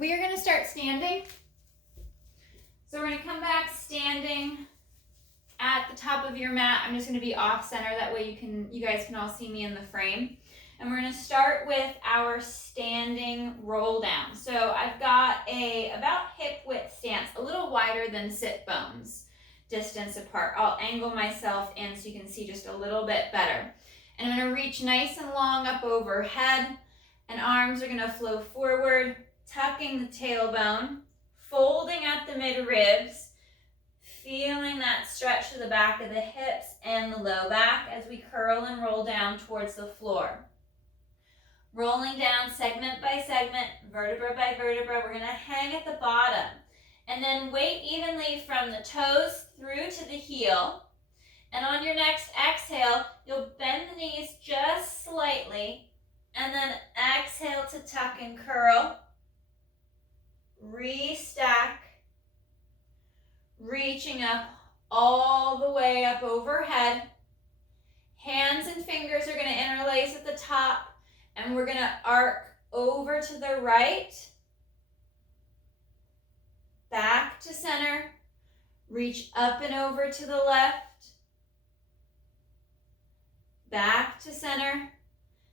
we are going to start standing. So we're going to come back standing at the top of your mat. I'm just going to be off center, that way you guys can all see me in the frame. And we're going to start with our standing roll down. So I've got a about hip width stance, a little wider than sit bones distance apart. I'll angle myself in so you can see just a little bit better. And I'm going to reach nice and long up overhead, and arms are going to flow forward, tucking the tailbone, folding at the mid-ribs, feeling that stretch to the back of the hips and the low back as we curl and roll down towards the floor. Rolling down segment by segment, vertebra by vertebra. We're going to hang at the bottom and then weight evenly from the toes through to the heel. And on your next exhale, you'll bend the knees just slightly and then exhale to tuck and curl. Restack, reaching up all the way up overhead. Hands and fingers are going to interlace at the top, and we're going to arc over to the right, back to center, reach up and over to the left, back to center,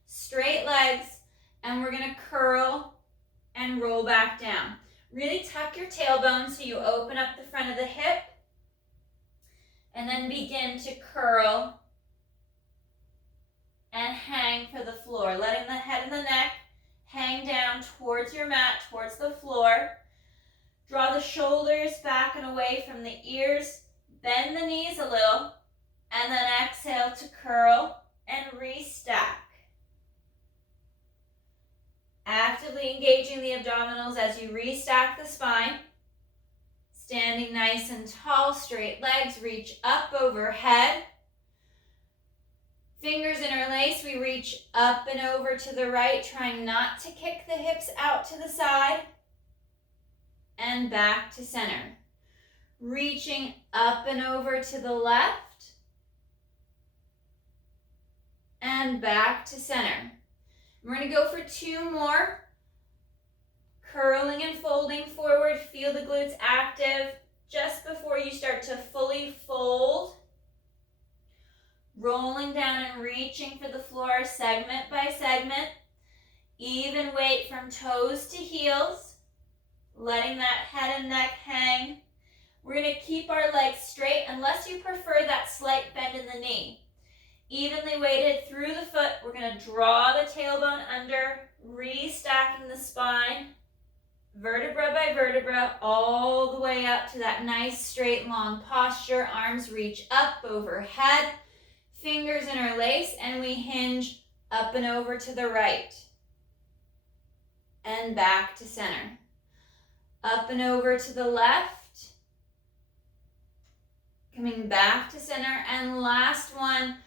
straight legs, and we're going to curl and roll back down. Really tuck your tailbone so you open up the front of the hip, and then begin to curl and hang for the floor, letting the head and the neck hang down towards your mat, towards the floor. Draw the shoulders back and away from the ears, bend the knees a little, and then exhale to curl and restack. Actively engaging the abdominals as you restack the spine. Standing nice and tall, straight legs, reach up overhead. Fingers interlace, we reach up and over to the right, trying not to kick the hips out to the side. And back to center. Reaching up and over to the left. And back to center. We're going to go for 2 more. Curling and folding forward. Feel the glutes active just before you start to fully fold. Rolling down and reaching for the floor segment by segment. Even weight from toes to heels. Letting that head and neck hang. We're going to keep our legs straight unless you prefer that slight bend in the knee. Evenly weighted through the foot. We're going to draw the tailbone under, restacking the spine, vertebra by vertebra, all the way up to that nice straight long posture. Arms reach up overhead, fingers interlace, and we hinge up and over to the right and back to center. Up and over to the left, coming back to center, and last one.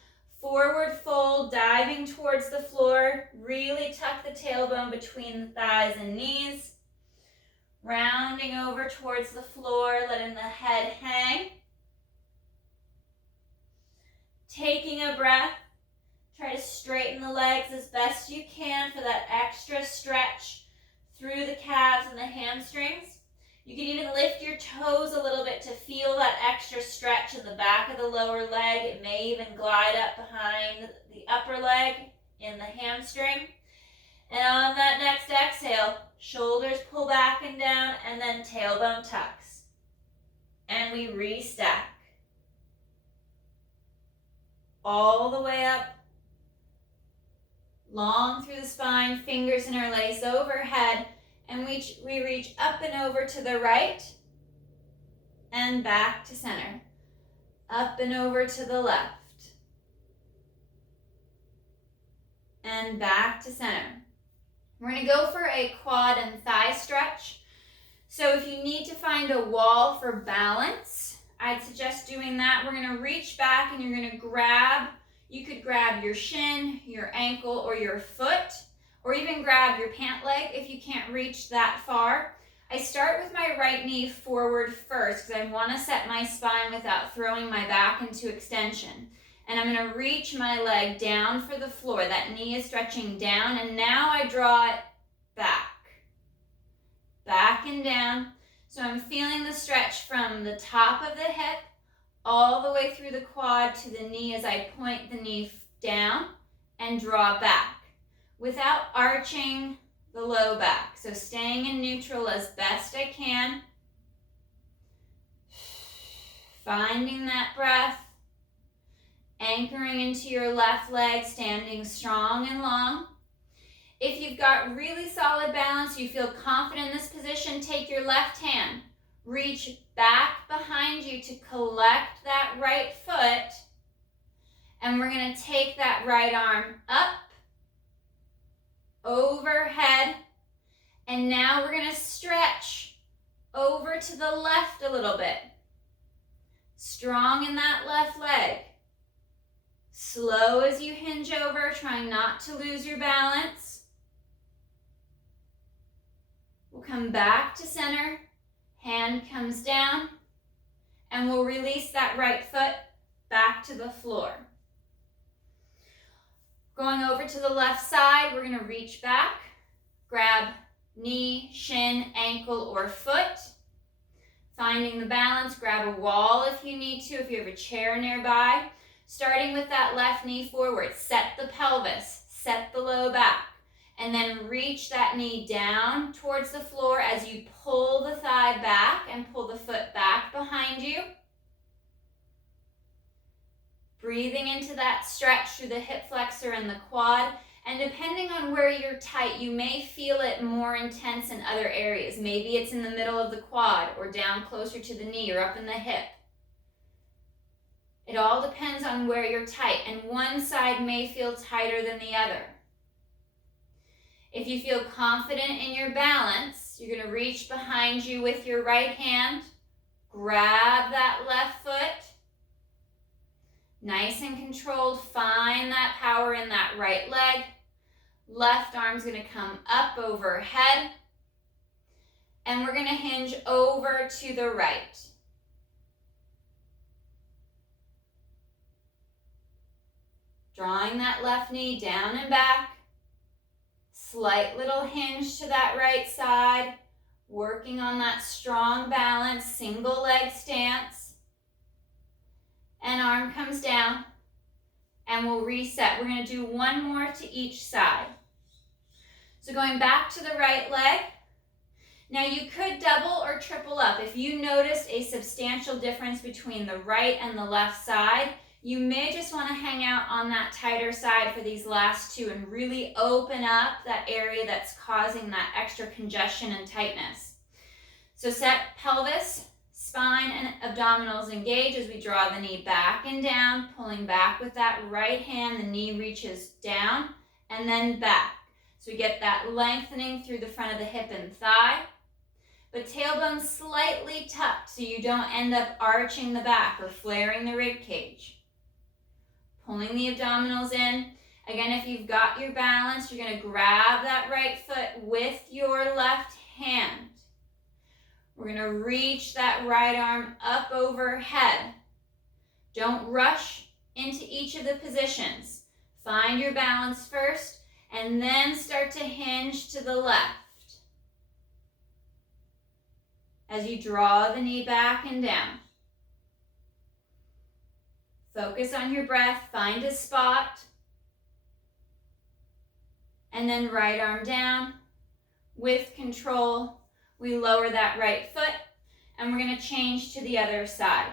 Forward fold, diving towards the floor. Really tuck the tailbone between the thighs and knees. Rounding over towards the floor, letting the head hang. Taking a breath. Try to straighten the legs as best you can for that extra stretch through the calves and the hamstrings. You can even lift your toes a little bit to feel that extra stretch in the back of the lower leg. It may even glide up behind the upper leg in the hamstring. And on that next exhale, shoulders pull back and down, and then tailbone tucks. And we restack. All the way up. Long through the spine, fingers interlace overhead. And we reach up and over to the right and back to center. Up and over to the left and back to center. We're going to go for a quad and thigh stretch. So if you need to find a wall for balance, I'd suggest doing that. We're going to reach back and you're going to grab, you could grab your shin, your ankle, or your foot. Or even grab your pant leg if you can't reach that far. I start with my right knee forward first because I want to set my spine without throwing my back into extension. And I'm going to reach my leg down for the floor. That knee is stretching down, and now I draw it back So I'm feeling the stretch from the top of the hip all the way through the quad to the knee as I point the knee down and draw back without arching the low back. So staying in neutral as best I can. Finding that breath. Anchoring into your left leg, standing strong and long. If you've got really solid balance, you feel confident in this position, take your left hand, reach back behind you to collect that right foot, and we're going to take that right arm up, overhead, and now we're going to stretch over to the left a little bit. Strong in that left leg. Slow as you hinge over, trying not to lose your balance. We'll come back to center, hand comes down, and we'll release that right foot back to the floor. Going over to the left side, we're going to reach back, grab knee, shin, ankle, or foot. Finding the balance, grab a wall if you need to, if you have a chair nearby. Starting with that left knee forward, set the pelvis, set the low back, and then reach that knee down towards the floor as you pull the thigh back and pull the foot back behind you. Breathing into that stretch through the hip flexor and the quad, and depending on where you're tight, you may feel it more intense in other areas. Maybe it's in the middle of the quad or down closer to the knee or up in the hip. It all depends on where you're tight, and one side may feel tighter than the other. If you feel confident in your balance, you're going to reach behind you with your right hand, grab that left foot, nice and controlled, find that power in that right leg. Left arm's going to come up overhead, and we're going to hinge over to the right. Drawing that left knee down and back. Slight little hinge to that right side. Working on that strong balance, single leg stance. And arm comes down. And we'll reset. We're going to do one more to each side. So going back to the right leg. Now you could double or triple up. If you noticed a substantial difference between the right and the left side, you may just want to hang out on that tighter side for these last two and really open up that area that's causing that extra congestion and tightness. So set pelvis, spine, and abdominals engage as we draw the knee back and down, pulling back with that right hand. The knee reaches down and then back. So we get that lengthening through the front of the hip and thigh. But tailbone slightly tucked so you don't end up arching the back or flaring the rib cage. Pulling the abdominals in. Again, if you've got your balance, you're going to grab that right foot with your left hand. We're going to reach that right arm up overhead. Don't rush into each of the positions. Find your balance first and then start to hinge to the left. As you draw the knee back and down. Focus on your breath, find a spot, and then right arm down. With control, we lower that right foot, and we're going to change to the other side.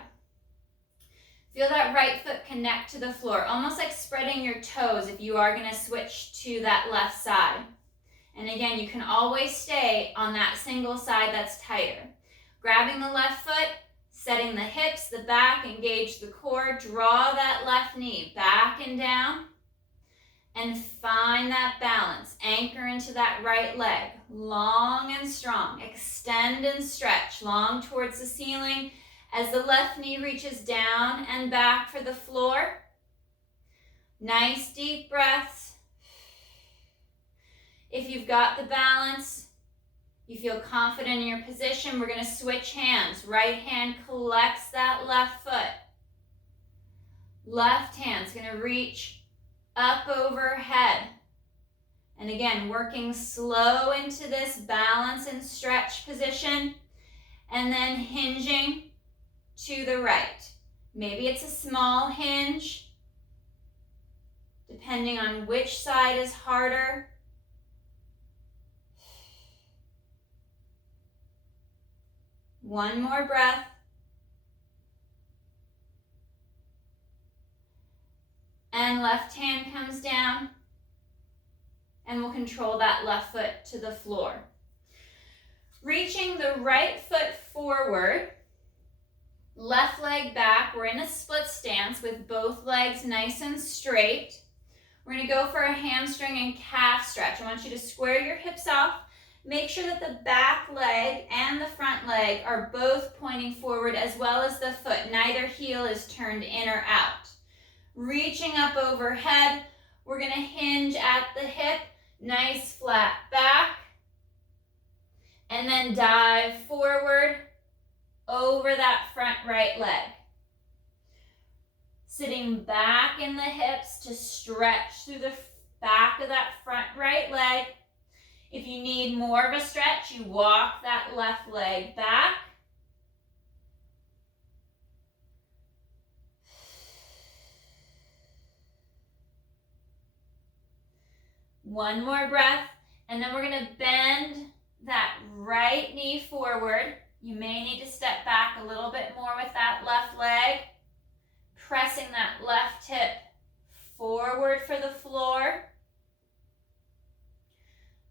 Feel that right foot connect to the floor, almost like spreading your toes if you are going to switch to that left side. And again, you can always stay on that single side that's tighter. Grabbing the left foot, setting the hips, the back, engage the core, draw that left knee back and down, and find that balance. Anchor into that right leg, long and strong. Extend and stretch, long towards the ceiling as the left knee reaches down and back for the floor. Nice deep breaths. If you've got the balance, you feel confident in your position, we're going to switch hands. Right hand collects that left foot. Left hand's going to reach up overhead. And again, working slow into this balance and stretch position. and then hinging to the right. Maybe it's a small hinge, depending on which side is harder. One more breath. And left hand comes down, and we'll control that left foot to the floor. Reaching the right foot forward, left leg back. We're in a split stance with both legs nice and straight. We're going to go for a hamstring and calf stretch. I want you to square your hips off. Make sure that the back leg and the front leg are both pointing forward as well as the foot. Neither heel is turned in or out. Reaching up overhead, we're going to hinge at the hip, nice flat back, and then dive forward over that front right leg. Sitting back in the hips to stretch through the back of that front right leg. If you need more of a stretch, you walk that left leg back. One more breath, and then we're going to bend that right knee forward. You may need to step back a little bit more with that left leg, pressing that left hip forward for the floor.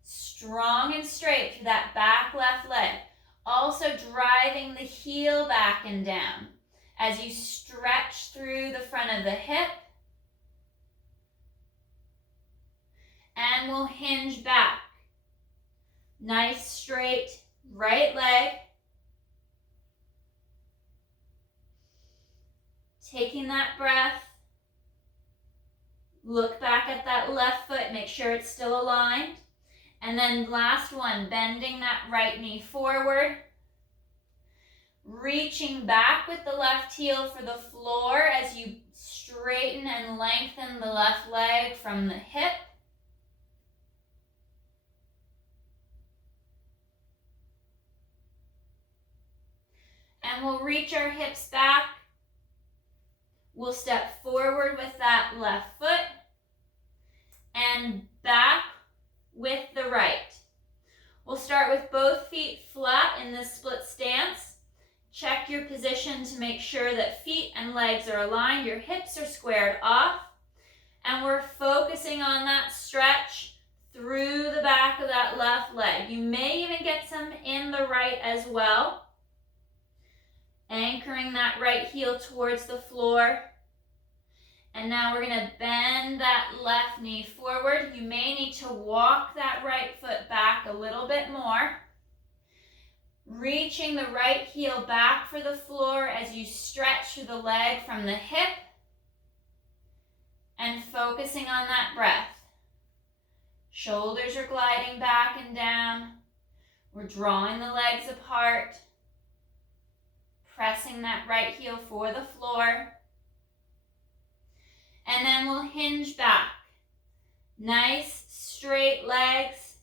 Strong and straight through that back left leg. Also driving the heel back and down as you stretch through the front of the hip. And we'll hinge back. Nice straight right leg. Taking that breath. Look back at that left foot. Make sure it's still aligned. And then last one, bending that right knee forward. Reaching back with the left heel for the floor as you straighten and lengthen the left leg from the hip. And we'll reach our hips back. We'll step forward with that left foot and back with the right. We'll start with both feet flat in this split stance. Check your position to make sure that feet and legs are aligned. Your hips are squared off. And we're focusing on that stretch through the back of that left leg. You may even get some in the right as well. Anchoring that right heel towards the floor. And now we're going to bend that left knee forward. You may need to walk that right foot back a little bit more. Reaching the right heel back for the floor as you stretch through the leg from the hip. And focusing on that breath. Shoulders are gliding back and down. We're drawing the legs apart. Pressing that right heel for the floor. And then we'll hinge back. Nice straight legs.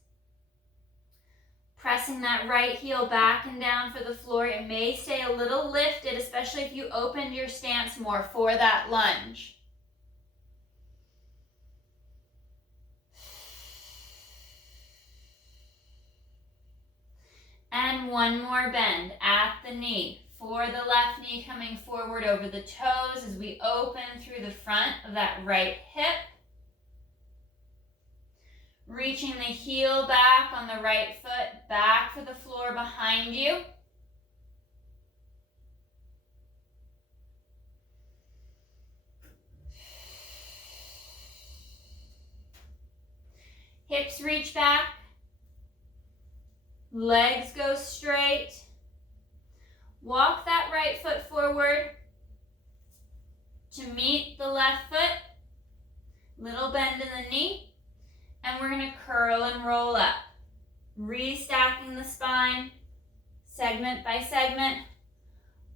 Pressing that right heel back and down for the floor. It may stay a little lifted, especially if you opened your stance more for that lunge. And one more bend at the knee. For the left knee coming forward over the toes as we open through the front of that right hip. Reaching the heel back on the right foot, back for the floor behind you. Hips reach back. Legs go straight. Walk that right foot forward to meet the left foot. Little bend in the knee. And we're going to curl and roll up. Restacking the spine, segment by segment,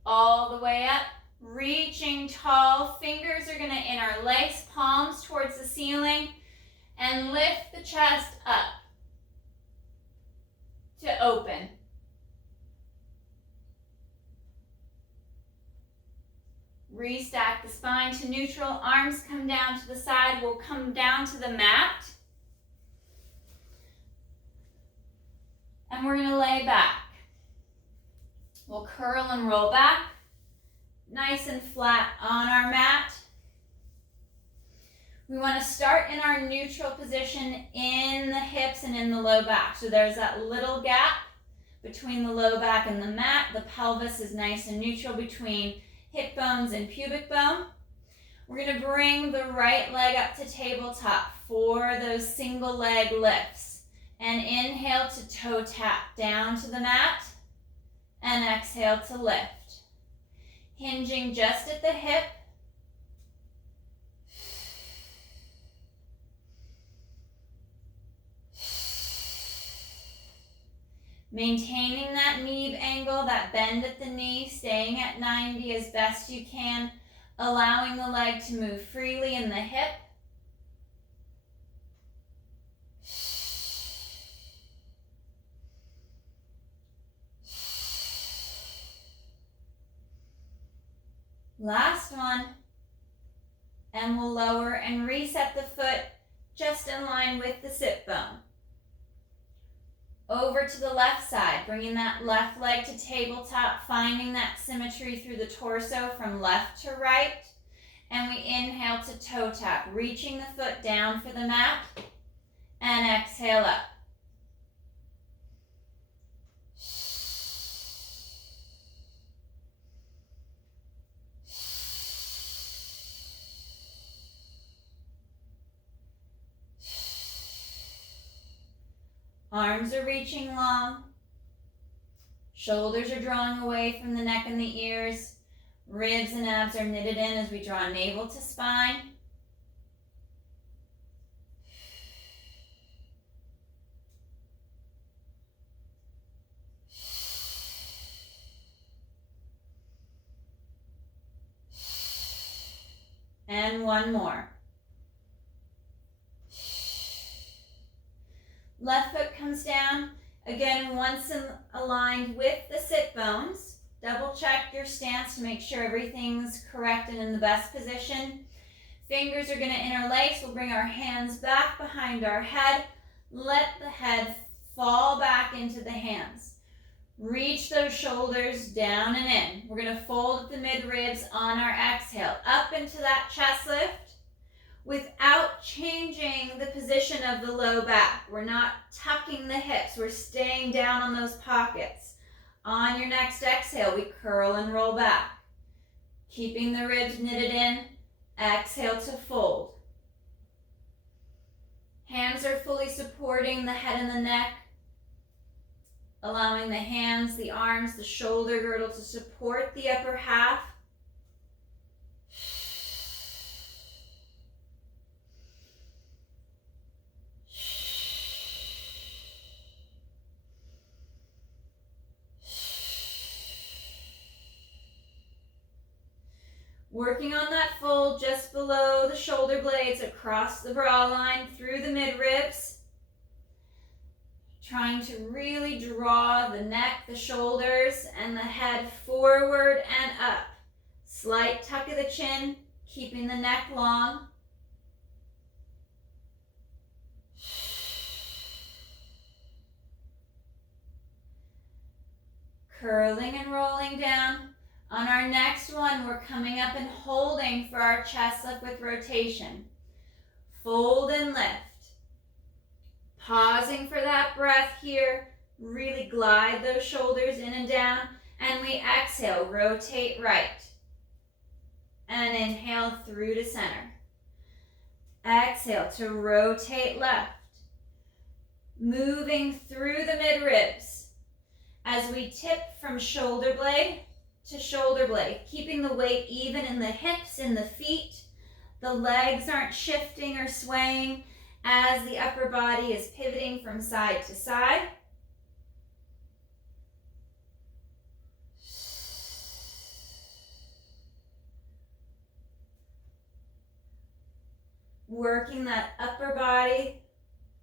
all the way up. Reaching tall. Fingers are going to interlace, palms towards the ceiling. And lift the chest up to open. Restack the spine to neutral. Arms come down to the side. We'll come down to the mat. And we're going to lay back. We'll curl and roll back. Nice and flat on our mat. We want to start in our neutral position in the hips and in the low back. So there's that little gap between the low back and the mat. The pelvis is nice and neutral between hip bones and pubic bone. We're going to bring the right leg up to tabletop for those single leg lifts. And inhale to toe tap down to the mat. And exhale to lift. Hinging just at the hip. Maintaining that knee angle, that bend at the knee, staying at 90 as best you can, allowing the leg to move freely in the hip. Last one, and we'll lower and reset the foot just in line with the sit bone. Over to the left side, bringing that left leg to tabletop, finding that symmetry through the torso from left to right. And we inhale to toe tap, reaching the foot down for the mat, and exhale up. Arms are reaching long. Shoulders are drawing away from the neck and the ears. Ribs and abs are knitted in as we draw navel to spine. And one more. Left foot comes down. Again, once aligned with the sit bones. Double check your stance to make sure everything's correct and in the best position. Fingers are going to interlace. We'll bring our hands back behind our head. Let the head fall back into the hands. Reach those shoulders down and in. We're going to fold at the mid-ribs on our exhale. Up into that chest lift without changing the position of the low back. We're not tucking the hips. We're staying down on those pockets. On your next exhale, we curl and roll back. Keeping the ribs knitted in. Exhale to fold. Hands are fully supporting the head and the neck. Allowing the hands, the arms, the shoulder girdle to support the upper half. Working on that fold just below the shoulder blades, across the bra line, through the mid-ribs. Trying to really draw the neck, the shoulders, and the head forward and up. Slight tuck of the chin, keeping the neck long. Curling and rolling down. On our next one, we're coming up and holding for our chest lift with rotation. Fold and lift. Pausing for that breath here. Really glide those shoulders in and down. And we exhale, rotate right. And inhale through to center. Exhale to rotate left. Moving through the mid-ribs. As we tip from shoulder blade to shoulder blade, keeping the weight even in the hips, in the feet. The legs aren't shifting or swaying as the upper body is pivoting from side to side. Working that upper body,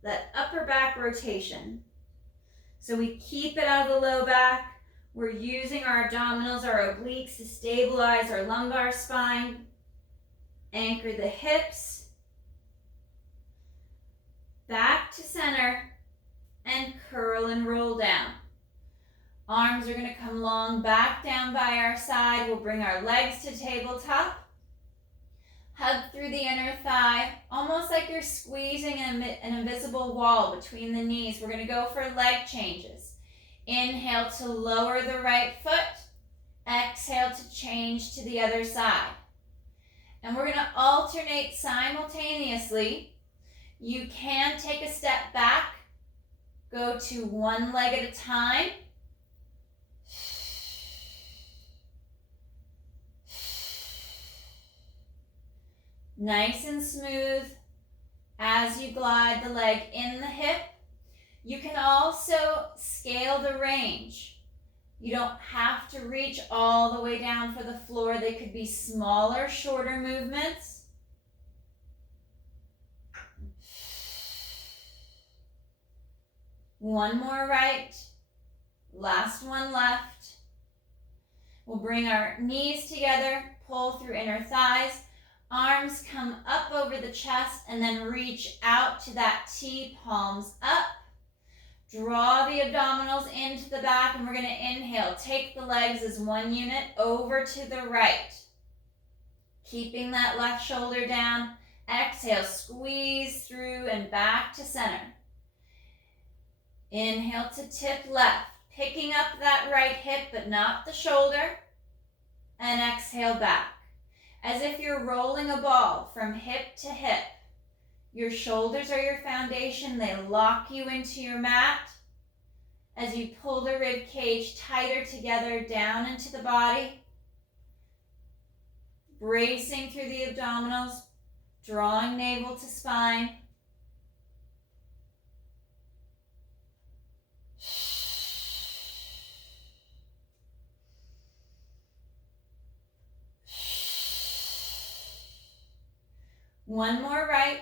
that upper back rotation. So we keep it out of the low back. We're using our abdominals, our obliques to stabilize our lumbar spine. Anchor the hips. Back to center and curl and roll down. Arms are going to come long back down by our side. We'll bring our legs to tabletop. Hug through the inner thigh, almost like you're squeezing an invisible wall between the knees. We're going to go for leg changes. Inhale to lower the right foot. Exhale to change to the other side. And we're going to alternate simultaneously. You can take a step back. Go to one leg at a time. Nice and smooth as you glide the leg in the hip. You can also scale the range. You don't have to reach all the way down for the floor. They could be smaller, shorter movements. One more right. Last one left. We'll bring our knees together, pull through inner thighs. Arms come up over the chest and then reach out to that T, palms up. Draw the abdominals into the back and we're going to inhale. Take the legs as one unit over to the right. Keeping that left shoulder down. Exhale, squeeze through and back to center. Inhale to tip left. Picking up that right hip but not the shoulder. And exhale back. As if you're rolling a ball from hip to hip. Your shoulders are your foundation. They lock you into your mat. As you pull the rib cage tighter together down into the body. Bracing through the abdominals. Drawing navel to spine. One more right.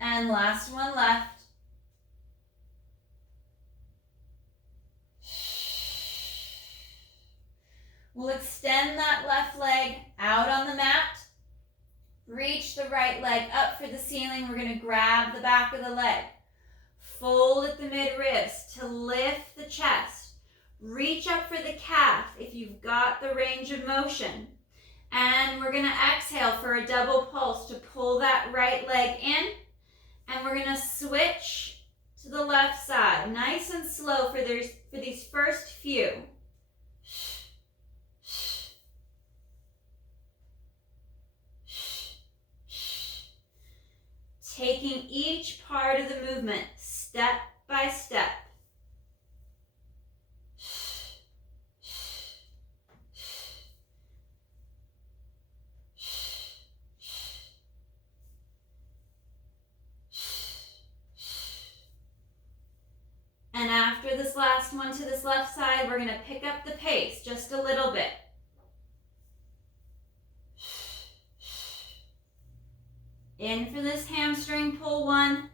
And last one left. We'll extend that left leg out on the mat. Reach the right leg up for the ceiling. We're going to grab the back of the leg. Fold at the mid-ribs to lift the chest. Reach up for the calf if you've got the range of motion. And we're going to exhale for a double pulse to pull that right leg in. And we're going to switch to the left side. Nice and slow for these first few. Taking each part of the movement step by step. And after this last one to this left side, we're going to pick up the pace just a little bit. In for this hamstring pull one.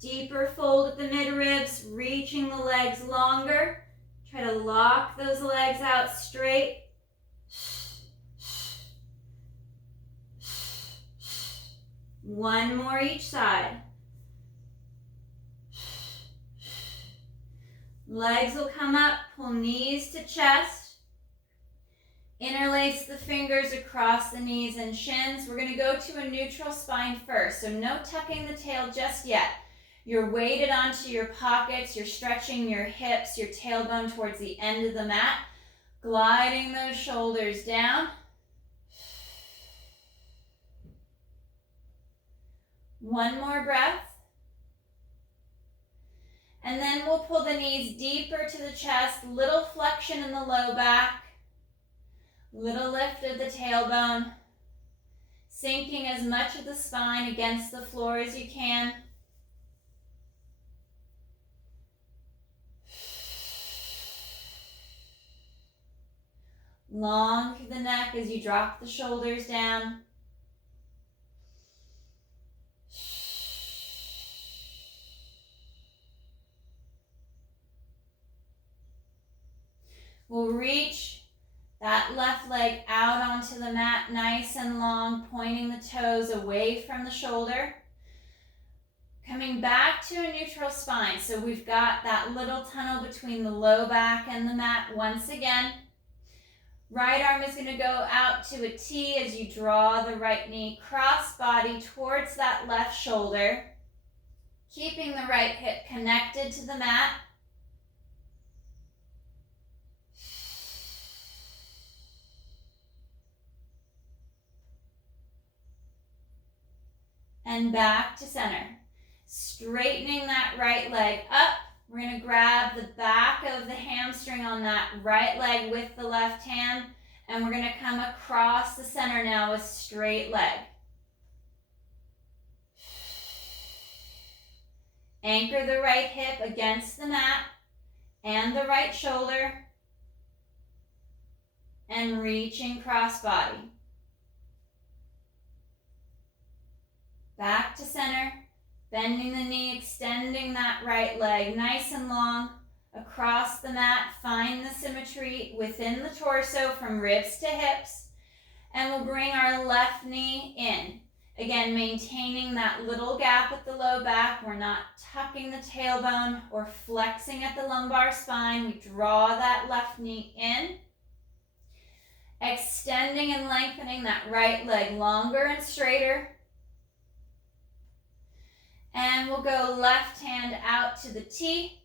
Deeper fold at the mid-ribs, reaching the legs longer. Try to lock those legs out straight. One more each side. Legs will come up, pull knees to chest. Interlace the fingers across the knees and shins. We're going to go to a neutral spine first, so no tucking the tail just yet. You're weighted onto your pockets, you're stretching your hips, your tailbone towards the end of the mat, gliding those shoulders down. One more breath. And then we'll pull the knees deeper to the chest, little flexion in the low back, little lift of the tailbone, sinking as much of the spine against the floor as you can. Long through the neck as you drop the shoulders down. We'll reach that left leg out onto the mat, nice and long, pointing the toes away from the shoulder. Coming back to a neutral spine. So we've got that little tunnel between the low back and the mat once again. Right arm is going to go out to a T as you draw the right knee cross body towards that left shoulder. Keeping the right hip connected to the mat. And back to center. Straightening that right leg up. We're going to grab the back of the hamstring on that right leg with the left hand, and we're going to come across the center now with straight leg. Anchor the right hip against the mat and the right shoulder, and reaching cross body. Back to center. Bending the knee, extending that right leg nice and long across the mat. Find the symmetry within the torso from ribs to hips. And we'll bring our left knee in. Again, maintaining that little gap at the low back. We're not tucking the tailbone or flexing at the lumbar spine. We draw that left knee in. Extending and lengthening that right leg longer and straighter. And we'll go left hand out to the T,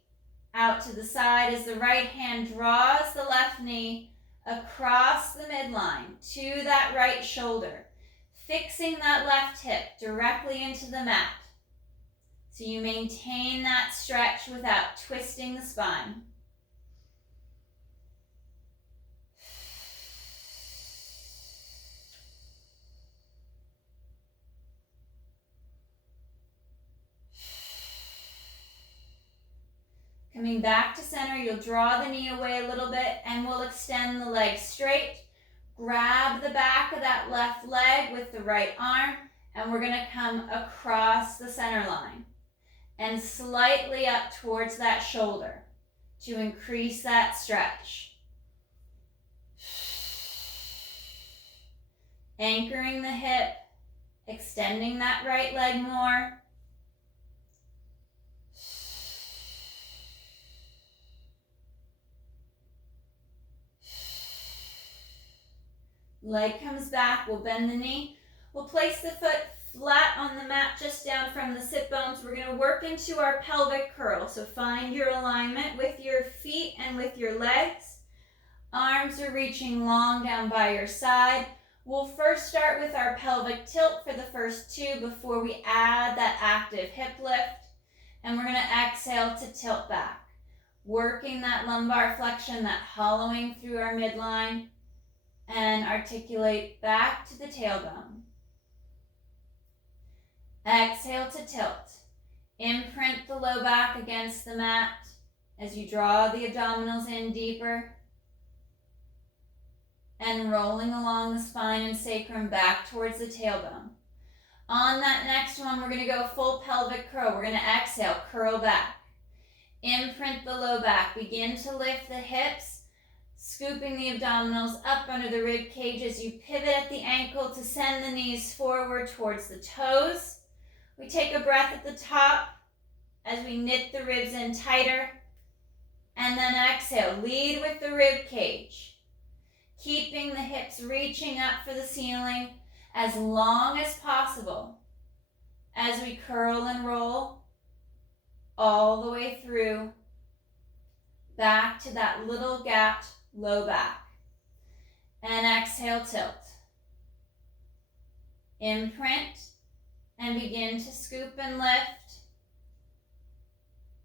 out to the side as the right hand draws the left knee across the midline to that right shoulder, fixing that left hip directly into the mat. So you maintain that stretch without twisting the spine. Coming back to center, you'll draw the knee away a little bit and we'll extend the leg straight. Grab the back of that left leg with the right arm and we're going to come across the center line and slightly up towards that shoulder to increase that stretch. Anchoring the hip, extending that right leg more. Leg comes back, we'll bend the knee. We'll place the foot flat on the mat just down from the sit bones. We're going to work into our pelvic curl. So find your alignment with your feet and with your legs. Arms are reaching long down by your side. We'll first start with our pelvic tilt for the first two before we add that active hip lift. And we're going to exhale to tilt back. Working that lumbar flexion, that hollowing through our midline. And articulate back to the tailbone. Exhale to tilt. Imprint the low back against the mat as you draw the abdominals in deeper. And rolling along the spine and sacrum back towards the tailbone. On that next one, we're going to go full pelvic curl. We're going to exhale, curl back. Imprint the low back. Begin to lift the hips. Scooping the abdominals up under the rib cage as you pivot at the ankle to send the knees forward towards the toes. We take a breath at the top as we knit the ribs in tighter. And then exhale, lead with the rib cage. Keeping the hips reaching up for the ceiling as long as possible as we curl and roll all the way through back to that little gapped low back. And exhale, tilt. Imprint and begin to scoop and lift.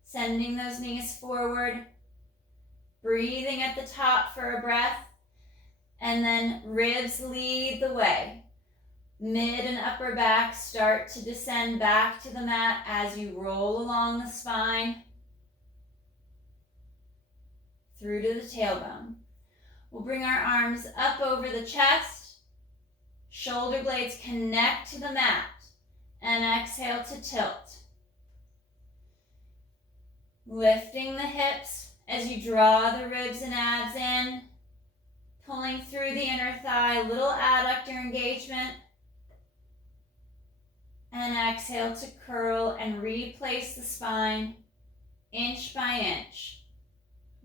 Sending those knees forward. Breathing at the top for a breath. And then ribs lead the way. Mid and upper back start to descend back to the mat as you roll along the spine. Through to the tailbone. We'll bring our arms up over the chest. Shoulder blades connect to the mat. And exhale to tilt. Lifting the hips, As you draw the ribs and abs in, pulling through the inner thigh, little adductor engagement. And exhale to curl and replace the spine inch by inch,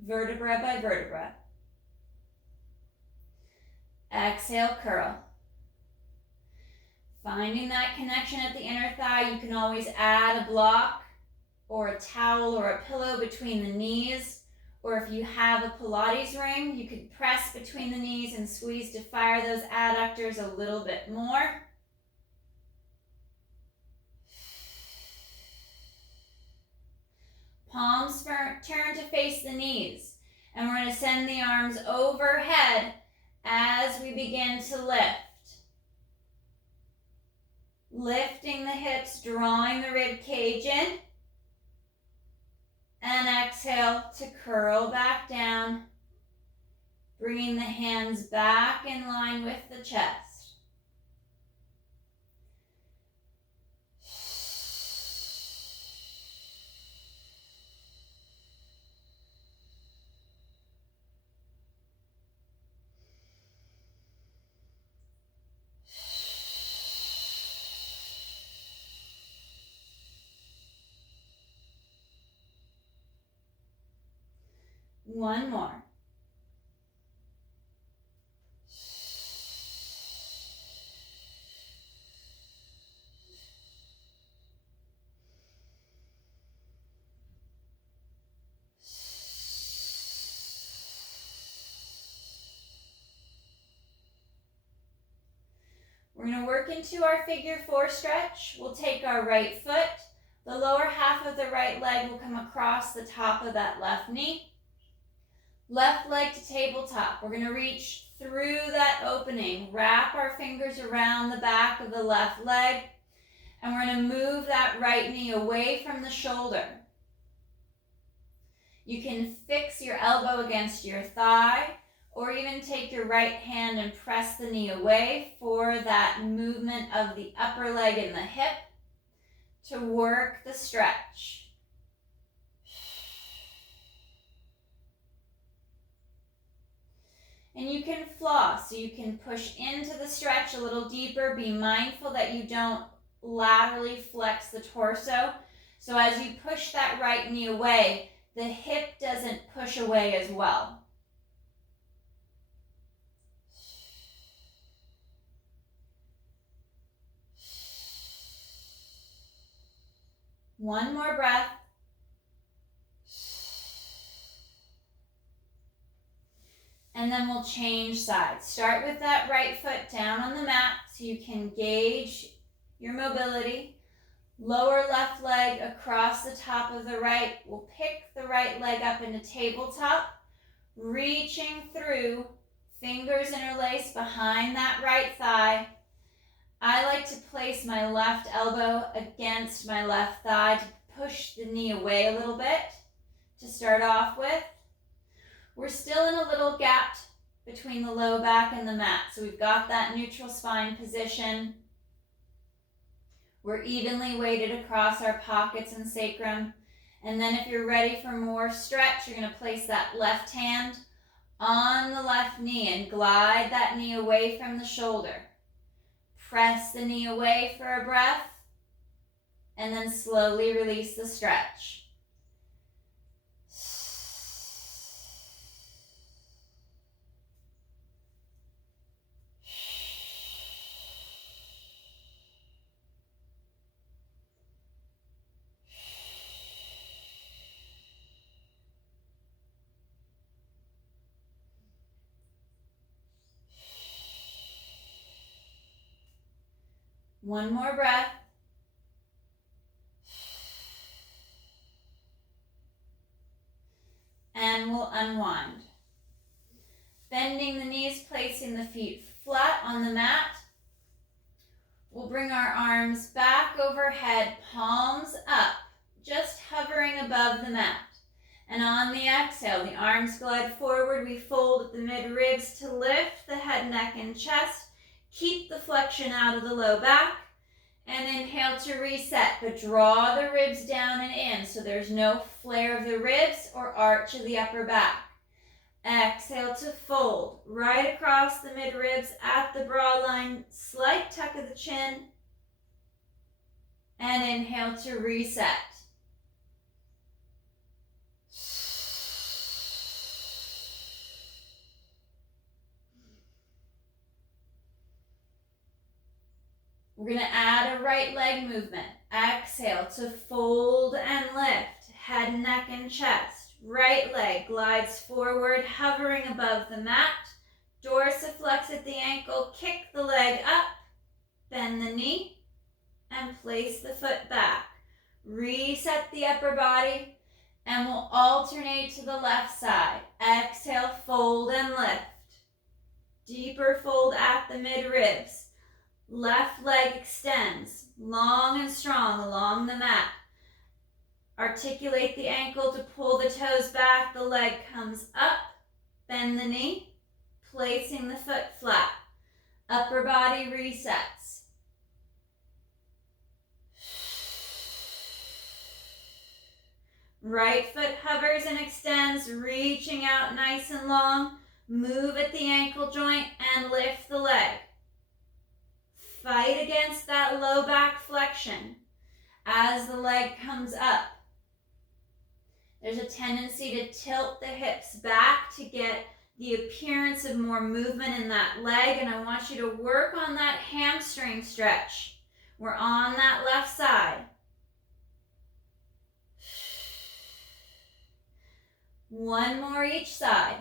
vertebra by vertebra. Exhale, curl. Finding that connection at the inner thigh, you can always add a block or a towel or a pillow between the knees. Or if you have a Pilates ring, you could press between the knees and squeeze to fire those adductors a little bit more. Palms turn to face the knees. And we're going to send the arms overhead as we begin to lift. Lifting the hips, drawing the rib cage in. And exhale to curl back down. Bringing the hands back in line with the chest. One more. We're going to work into our figure 4 stretch. We'll take our right foot. The lower half of the right leg will come across the top of that left knee. Left leg to tabletop. We're going to reach through that opening. Wrap our fingers around the back of the left leg. And we're going to move that right knee away from the shoulder. You can fix your elbow against your thigh, or even take your right hand and press the knee away for that movement of the upper leg and the hip to work the stretch. And you can floss, so you can push into the stretch a little deeper. Be mindful that you don't laterally flex the torso. So as you push that right knee away, the hip doesn't push away as well. One more breath. And then we'll change sides. Start with that right foot down on the mat so you can gauge your mobility. Lower left leg across the top of the right. We'll pick the right leg up into tabletop, reaching through, fingers interlaced behind that right thigh. I like to place my left elbow against my left thigh to push the knee away a little bit to start off with. We're still in a little gap between the low back and the mat, so we've got that neutral spine position. We're evenly weighted across our pockets and sacrum. And then if you're ready for more stretch, you're going to place that left hand on the left knee and glide that knee away from the shoulder. Press the knee away for a breath, and then slowly release the stretch. One more breath. And we'll unwind. Bending the knees, placing the feet flat on the mat. We'll bring our arms back overhead, palms up, just hovering above the mat. And on the exhale, the arms glide forward. We fold at the mid-ribs to lift the head, neck, and chest. Keep the flexion out of the low back. And inhale to reset, but draw the ribs down and in so there's no flare of the ribs or arch of the upper back. Exhale to fold right across the mid-ribs at the brow line, slight tuck of the chin. And inhale to reset. We're going to add a right leg movement. Exhale to fold and lift, head, neck, and chest. Right leg glides forward, hovering above the mat. Dorsiflex at the ankle, kick the leg up, bend the knee, and place the foot back. Reset the upper body, and we'll alternate to the left side. Exhale, fold and lift. Deeper fold at the mid-ribs. Left leg extends, long and strong along the mat. Articulate the ankle to pull the toes back. The leg comes up, bend the knee, placing the foot flat. Upper body resets. Right foot hovers and extends, reaching out nice and long. Move at the ankle joint and lift the leg. Fight against that low back flexion as the leg comes up. There's a tendency to tilt the hips back to get the appearance of more movement in that leg, and I want you to work on that hamstring stretch. We're on that left side. One more each side.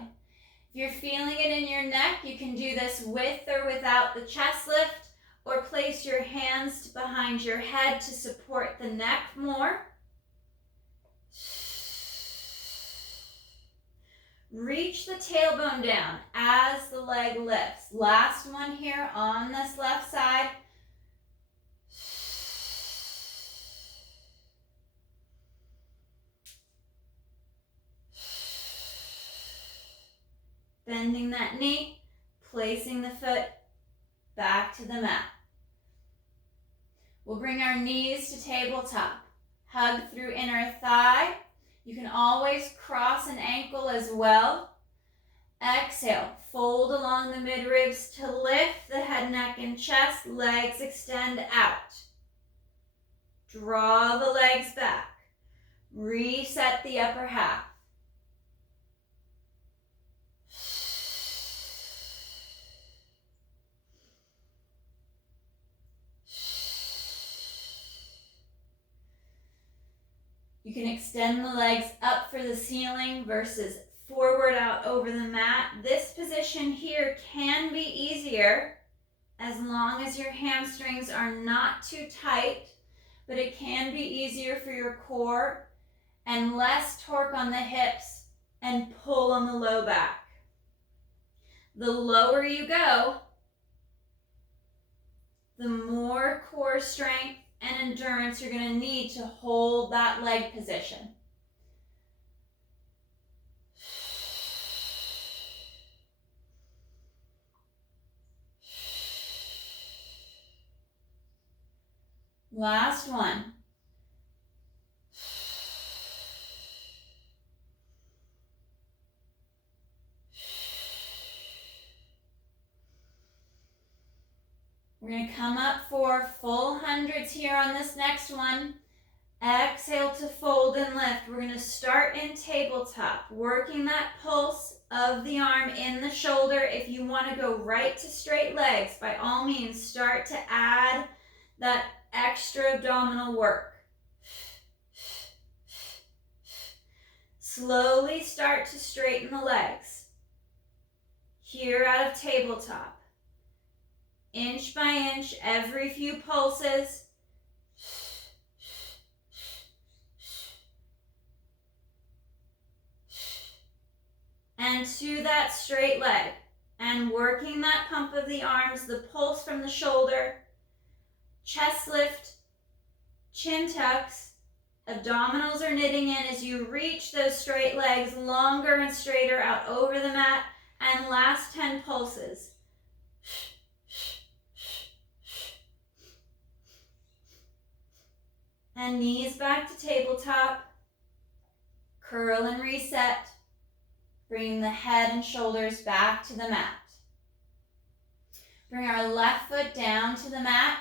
If you're feeling it in your neck, you can do this with or without the chest lift, or place your hands behind your head to support the neck more. Reach the tailbone down as the leg lifts. Last one here on this left side. Bending that knee, placing the foot back to the mat. We'll bring our knees to tabletop. Hug through inner thigh. You can always cross an ankle as well. Exhale, fold along the mid-ribs to lift the head, neck, and chest. Legs extend out. Draw the legs back. Reset the upper half. You can extend the legs up for the ceiling versus forward out over the mat. This position here can be easier as long as your hamstrings are not too tight, but it can be easier for your core and less torque on the hips and pull on the low back. The lower you go, the more core strength and endurance you're going to need to hold that leg position. Last one. We're going to come up for full hundreds here on this next one. Exhale to fold and lift. We're going to start in tabletop, working that pulse of the arm in the shoulder. If you want to go right to straight legs, by all means, start to add that extra abdominal work. Slowly start to straighten the legs. Here out of tabletop. Inch by inch, every few pulses. And to that straight leg. And working that pump of the arms, the pulse from the shoulder. Chest lift, chin tucks. Abdominals are knitting in as you reach those straight legs longer and straighter out over the mat. And last 10 pulses. And knees back to tabletop. Curl and reset. Bring the head and shoulders back to the mat. Bring our left foot down to the mat.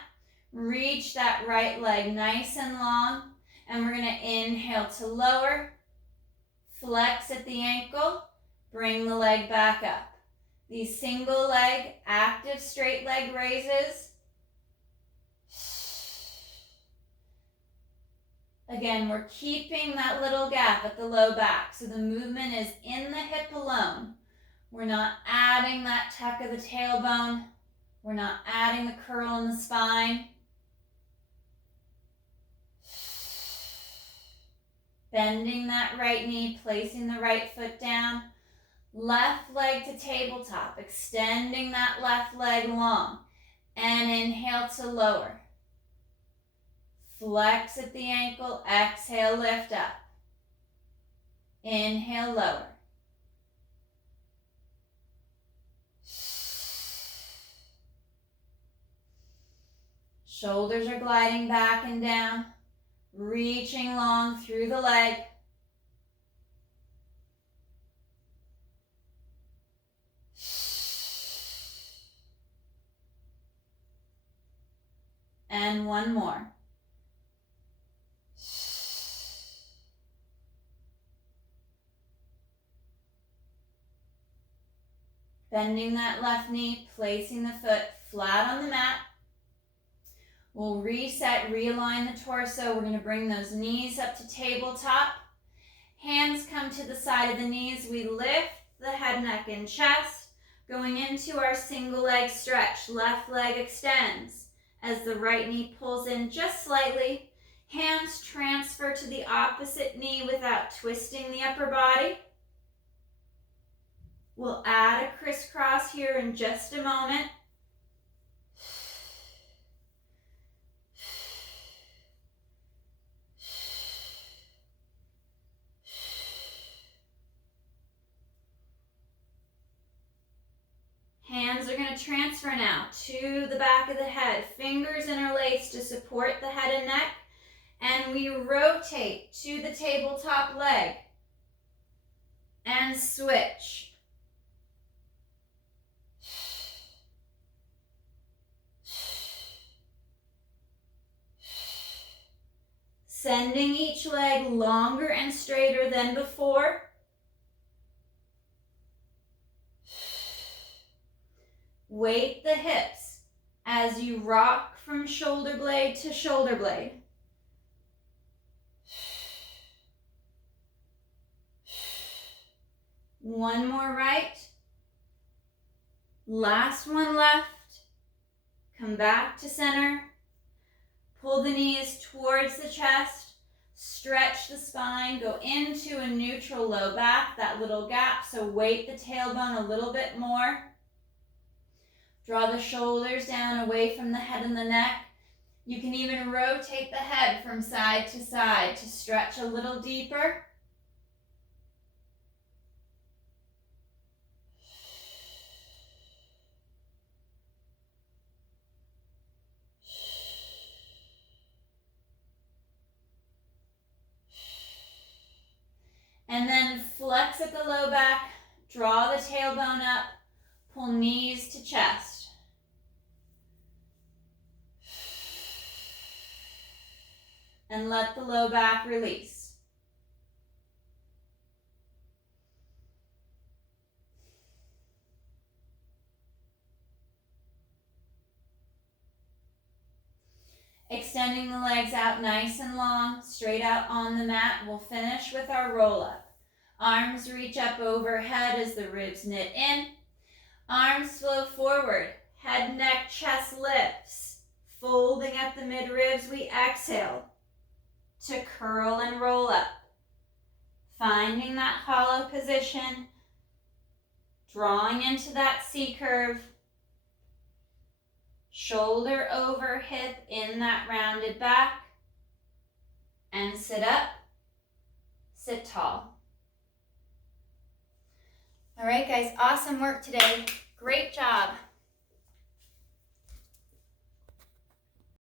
Reach that right leg nice and long. And we're going to inhale to lower. Flex at the ankle. Bring the leg back up. These single leg, active straight leg raises. Again, we're keeping that little gap at the low back, so the movement is in the hip alone. We're not adding that tuck of the tailbone. We're not adding the curl in the spine. Bending that right knee, placing the right foot down. Left leg to tabletop, extending that left leg long. And inhale to lower. Flex at the ankle, exhale, lift up. Inhale, lower. Shoulders are gliding back and down, reaching long through the leg. And one more. Bending that left knee, placing the foot flat on the mat. We'll reset, realign the torso. We're going to bring those knees up to tabletop. Hands come to the side of the knees. We lift the head, neck, and chest. Going into our single leg stretch. Left leg extends as the right knee pulls in just slightly. Hands transfer to the opposite knee without twisting the upper body. We'll add a crisscross here in just a moment. Hands are going to transfer now to the back of the head. Fingers interlace to support the head and neck. And we rotate to the tabletop leg. And switch. Sending each leg longer and straighter than before. Weight the hips as you rock from shoulder blade to shoulder blade. One more right. Last one left. Come back to center. Pull the knees towards the chest. Stretch the spine. Go into a neutral low back, that little gap. So weight the tailbone a little bit more. Draw the shoulders down away from the head and the neck. You can even rotate the head from side to side to stretch a little deeper. And then flex at the low back, draw the tailbone up, pull knees to chest. And let the low back release. Extending the legs out nice and long, straight out on the mat. We'll finish with our roll up. Arms reach up overhead as the ribs knit in. Arms flow forward. Head, neck, chest lifts. Folding at the midribs, we exhale to curl and roll up. Finding that hollow position. Drawing into that C curve. Shoulder over hip in that rounded back. And sit up. Sit tall. All right, guys, awesome work today. Great job.